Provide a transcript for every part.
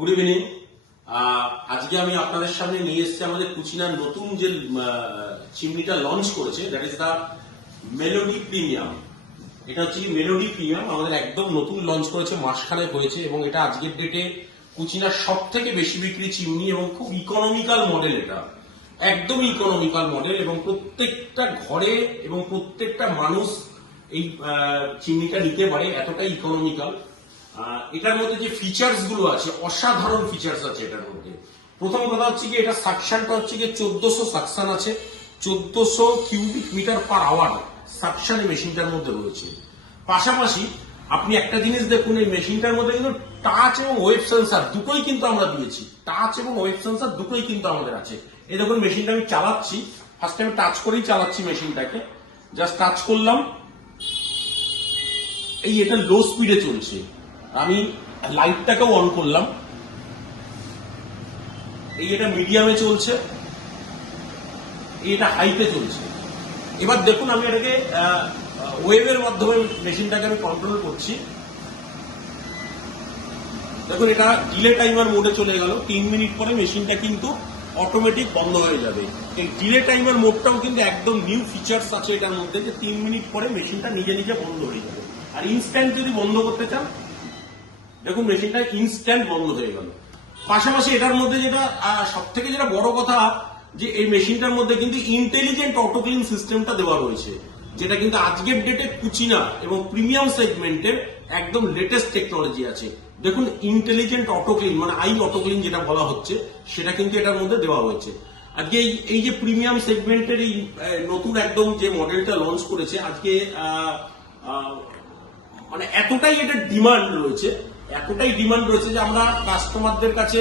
Good evening. আজকে আমি আপনাদের সামনে নিয়ে এসেছি আমাদের কুচিনার নতুন যে চিমনিটা লঞ্চ করেছে, that is the melody premium. এটা হচ্ছে মেলোডি প্রিমিয়াম, আমাদের একদম নতুন লঞ্চ করেছে, মাসখানেক হয়েছে এবং এটা আজকের ডেটে কুচিনার সব থেকে বেশি বিক্রি চিমনি এবং খুব ইকোনমিক্যাল মডেল। এটা একদম ইকোনমিক্যাল মডেল এবং প্রত্যেকটা ঘরে এবং প্রত্যেকটা মানুষ এই চিমনিটা নিতে পারে, এতটাই ইকোনমিক্যাল। এটার মধ্যে যে ফিচার্স গুলো আছে, অসাধারণ ফিচার্স আছে এটার মধ্যে। প্রথম কথা হচ্ছে কি, এটা সাকশনটা হচ্ছে কি 1400 সাকশন আছে, 1400 cubic metre per hour suction এই মেশিনটার মধ্যে রয়েছে। পাশাপাশি আপনি একটা জিনিস দেখুন, এই মেশিনটার মধ্যে কিন্তু টাচ এবং ওয়েব সেন্সার দুটোই কিন্তু আমরা দিয়েছি। টাচ এবং ওয়েব সেন্সার দুটোই কিন্তু আমাদের আছে। এই দেখুন মেশিনটা আমি চালাচ্ছি, ফার্স্ট টাইম টাচ করেই চালাচ্ছি মেশিনটাকে। জাস্ট টাচ করলাম, এই এটা লো স্পিডে চলছে। আমি লাইটটাকেও অন করলাম, এই এটা মিডিয়ামে চলছে, এই এটা হাইতে চলছে। এবার দেখুন আমি এটাকে ওয়েবের মাধ্যমে মেশিনটাকে আমি কন্ট্রোল করছি। দেখুন এটা ডিলে টাইমার মোডে চলে গেল, 3 মিনিট পরে মেশিনটা কিন্তু অটোমেটিক বন্ধ হয়ে যাবে। এই ডিলে টাইমার মোডটাও কিন্তু একদম নিউ ফিচার্স আছে এটার মধ্যে, যে 3 মিনিট পরে মেশিনটা নিজে নিজে বন্ধ হয়ে যাবে। আর ইনস্ট্যান্ট যদি বন্ধ করতে চান, দেখুন মেশিনটা ইনস্ট্যান্ট বন্ধ হয়ে গেল। পাশাপাশি এটার মধ্যে যেটা সব থেকে যেটা বড় কথা, যে এই মেশিনটার মধ্যে কিন্তু ইন্টেলিজেন্ট অটো ক্লিন সিস্টেমটা দেওয়া রয়েছে, যেটা কিন্তু আজকের ডেটে কুচিনা এবং প্রিমিয়াম সেগমেন্টের একদম লেটেস্ট টেকনোলজি আছে। দেখুন ইন্টেলিজেন্ট অটো ক্লিন, মানে আই অটো ক্লিন যেটা বলা হচ্ছে, সেটা কিন্তু এটার মধ্যে দেওয়া হয়েছে। আজকে এই যে প্রিমিয়াম সেগমেন্টের এই নতুন একদম যে মডেলটা লঞ্চ করেছে আজকে, মানে এতটাই এটা ডিমান্ড রয়েছে, এতটাই ডিমান্ড রয়েছে যে আমরা কাস্টমারদের কাছে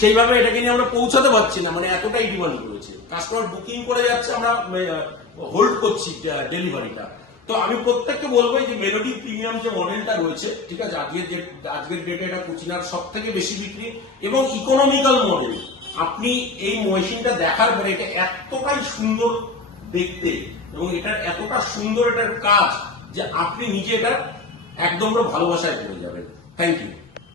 সেইভাবে এটাকে নিয়ে আমরা পৌঁছাতে পারছি না। মানে এতটাই ডিমান্ড রয়েছে, কাস্টমার বুকিং করে যাচ্ছে, আমরা হোল্ড করছি ডেলিভারিটা। তো আমি প্রত্যেককে বলবো যে মেলোডি প্রিমিয়াম যে মডেলটা রয়েছে, ঠিক আছে, আজকের ডেটে এটা কুচিনার সব থেকে বেশি বিক্রি এবং ইকোনমিক্যাল মডেল। আপনি এই মেশিনটা দেখার পরে এটা এতটাই সুন্দর দেখতে এবং এটার এতটা সুন্দর এটার কাজ যে আপনি নিজে এটা একদম ভালোবাসায় পড়ে যাবেন। Thank you.